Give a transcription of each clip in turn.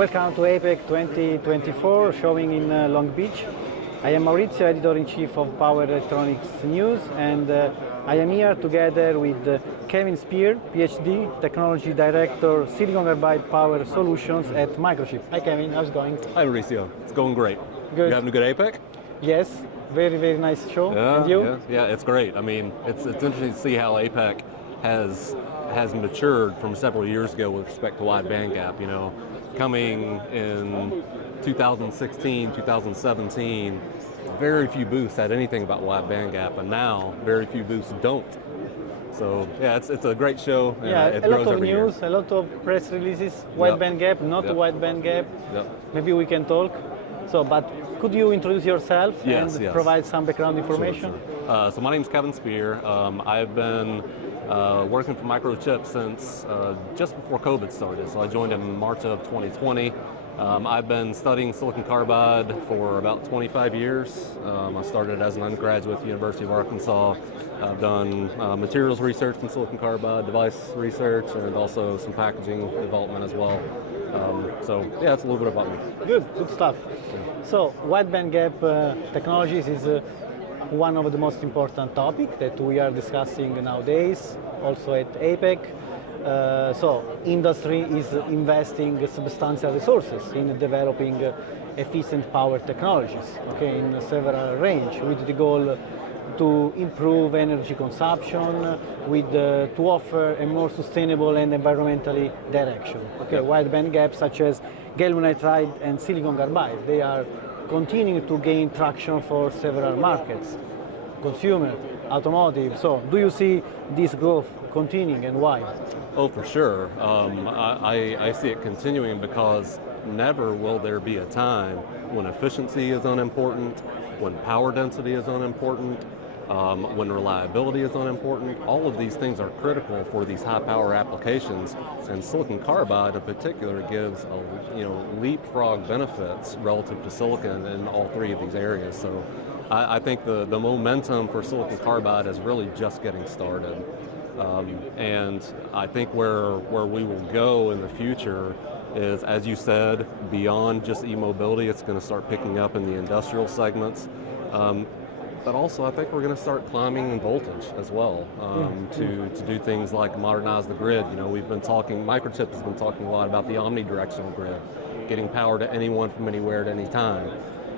Welcome to APEC 2024, showing in Long Beach. I am Maurizio, Editor-in-Chief of Power Electronics News, and I am here together with Kevin Spear, PhD, Technology Director, Silicon Carbide Power Solutions at Microchip. Hi Kevin, how's it going? Hi Mauricio, it's going great. Good. You having a good APEC? Yes, very nice show. Yeah, and you? Yeah, it's great. I mean, it's interesting to see how APEC has matured from several years ago with respect to wide bandgap. You know, coming in 2016, 2017, very few booths had anything about wide bandgap, and now very few booths don't. So yeah, it's a great show. Yeah, it a lot grows of every news, year. a lot of press releases, wide bandgap, not wide bandgap. Yep. Maybe we can talk. So, but could you introduce yourself and provide some background information? Sure. So my name's Kevin Spear. I've been working for Microchip since just before COVID started. So I joined in March of 2020. I've been studying silicon carbide for about 25 years. I started as an undergraduate at the University of Arkansas. I've done materials research in silicon carbide, device research, and also some packaging development as well. So yeah, that's a little bit about me. Good stuff. So wide bandgap technologies is one of the most important topics that we are discussing nowadays, also at APEC. So industry is investing substantial resources in developing efficient power technologies, okay, in several range, with the goal to improve energy consumption, to offer a more sustainable and environmentally direction. Okay, wide bandgap such as gallium nitride and silicon carbide, they are continuing to gain traction for several markets, consumer, automotive. So do you see this growth continuing, and why? Oh, for sure. I see it continuing because never will there be a time when efficiency is unimportant, when power density is unimportant, when reliability is unimportant. All of these things are critical for these high power applications, and silicon carbide in particular gives leapfrog benefits relative to silicon in all three of these areas. So I think the momentum for silicon carbide is really just getting started. And I think where we will go in the future is, as you said, beyond just e-mobility. It's going to start picking up in the industrial segments. But also I think we're going to start climbing in voltage as well to do things like modernize the grid. You know, Microchip has been talking a lot about the omnidirectional grid, getting power to anyone from anywhere at any time.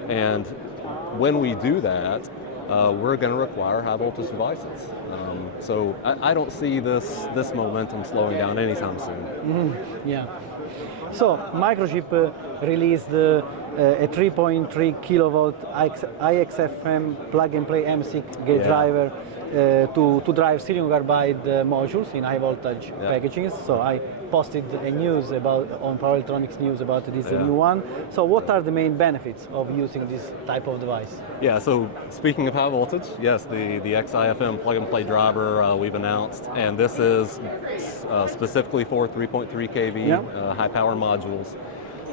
And when we do that, we're going to require high voltage devices. So I don't see this momentum slowing down anytime soon. Yeah. So Microchip released a 3.3 kilovolt IXFM plug-and-play M6 gate driver to drive silicon carbide modules in high voltage packaging. So I posted a news on Power Electronics News about this new one. So what are the main benefits of using this type of device? Yeah, so speaking of high voltage, yes, the XIFM plug-and-play driver we've announced, and this is specifically for 3.3 kV high power modules.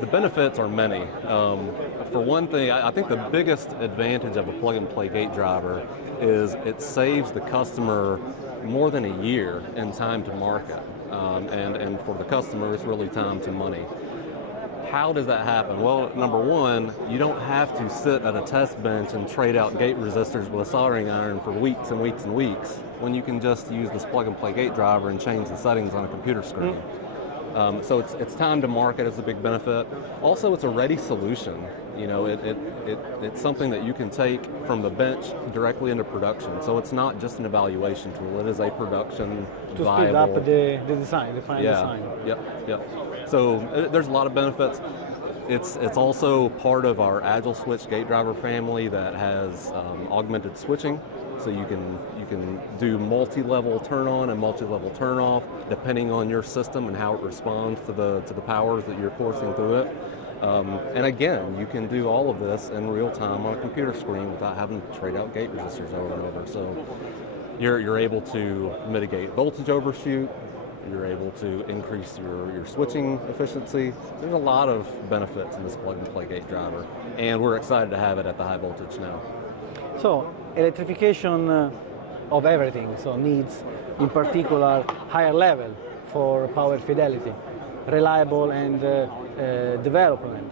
The benefits are many. For one thing, I think the biggest advantage of a plug-and-play gate driver is it saves the customer more than a year in time to market. And for the customer, it's really time to money. How does that happen? Well, number one, you don't have to sit at a test bench and trade out gate resistors with a soldering iron for weeks and weeks and weeks, when you can just use this plug-and-play gate driver and change the settings on a computer screen. So it's time to market is a big benefit. Also, it's a ready solution. You know, it's something that you can take from the bench directly into production. So it's not just an evaluation tool. It is a production to viable. speed up the design, the final design. Yep. So there's a lot of benefits. It's also part of our Agile Switch gate driver family that has augmented switching. So you can do multi-level turn on and multi-level turn off depending on your system and how it responds to the powers that you're coursing through it. And again, you can do all of this in real time on a computer screen without having to trade out gate resistors over and over. So you're able to mitigate voltage overshoot. You're able to increase your switching efficiency. There's a lot of benefits in this plug-and-play gate driver, and we're excited to have it at the high voltage now. So electrification of everything, so needs in particular higher level for power fidelity. reliable and development,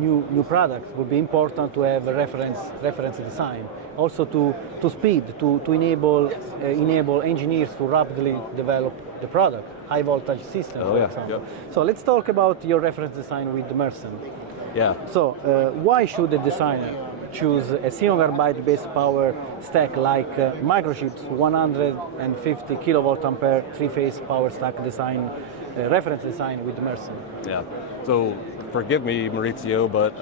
new products, would be important to have a reference design. Also to speed, to enable engineers to rapidly develop the product, high voltage system, for example. Yep. So let's talk about your reference design with Mersen. Yeah. So why should a designer choose a silicon carbide based power stack like Microchip's 150 kilovolt ampere three-phase power stack design, reference design with Mersen? Yeah. So forgive me, Maurizio, but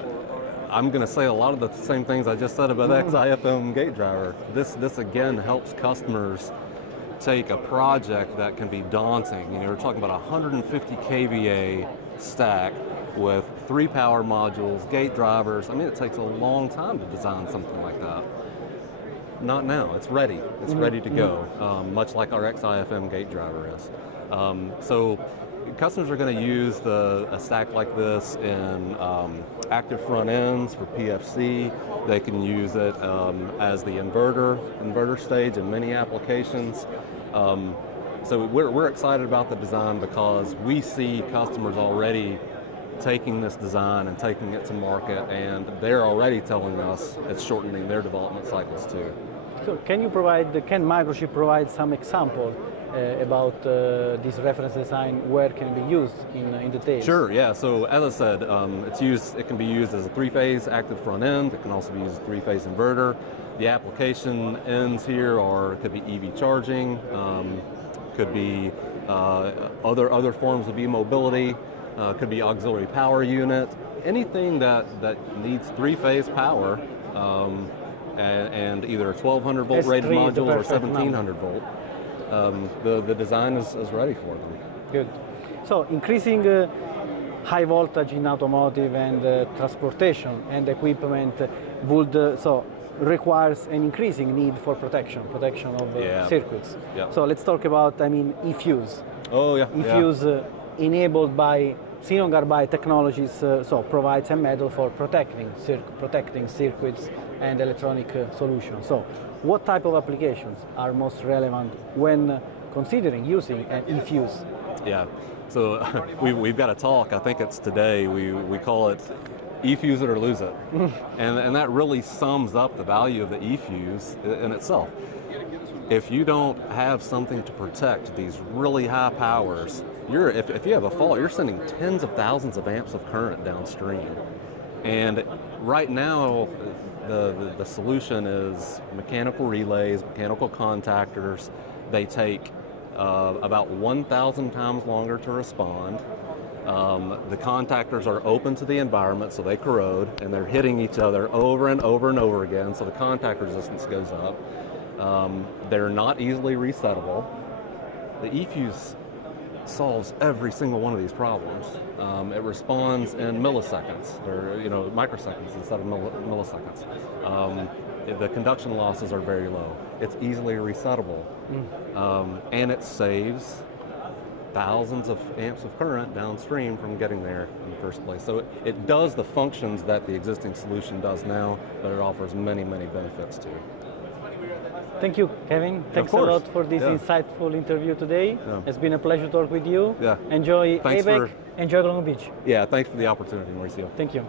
I'm going to say a lot of the same things I just said about XIFM gate driver. This again helps customers take a project that can be daunting. You know, we're talking about a 150 kVA stack with 3 power modules, gate drivers. I mean, it takes a long time to design something like that. Not now, it's ready. It's ready to go, much like our XIFM gate driver is. So customers are going to use a stack like this in active front ends for PFC. They can use it as the inverter stage in many applications. So we're excited about the design because we see customers already taking this design and taking it to market, and they're already telling us it's shortening their development cycles too. So can Microchip provide some example about this reference design, where it can be used in detail? Sure, yeah. So as I said, it can be used as a 3-phase active front end. It can also be used as a 3-phase inverter. The application ends here could be EV charging, could be other forms of e-mobility, could be auxiliary power unit, anything that needs 3-phase power, and either a 1200 volt rated module or 1700 volt. The design is ready for them. Good. So increasing high voltage in automotive and transportation and equipment would requires an increasing need for protection of circuits. Yeah. So let's talk about, eFuse. Oh yeah. eFuse enabled by silicon carbide technologies, provides a method for protecting circuits and electronic solutions. So what type of applications are most relevant when considering using an eFuse? Yeah, so we've got a talk, I think it's today, we call it eFuse it or lose it. and that really sums up the value of the eFuse in itself. If you don't have something to protect these really high powers, if you have a fault, you're sending tens of thousands of amps of current downstream. And right now, the solution is mechanical relays, mechanical contactors. They take about 1,000 times longer to respond. The contactors are open to the environment, so they corrode, and they're hitting each other over and over and over again, so the contact resistance goes up. They're not easily resettable. The eFuse solves every single one of these problems. It responds in milliseconds, or microseconds instead of milliseconds. The conduction losses are very low. It's easily resettable, and it saves thousands of amps of current downstream from getting there in the first place. So it does the functions that the existing solution does now, but it offers many, many benefits too. Thank you, Kevin. Thanks a lot for this insightful interview today. Yeah. It's been a pleasure to talk with you. Yeah. Enjoy APEC, enjoy Long Beach. Yeah, thanks for the opportunity, Mauricio. Thank you.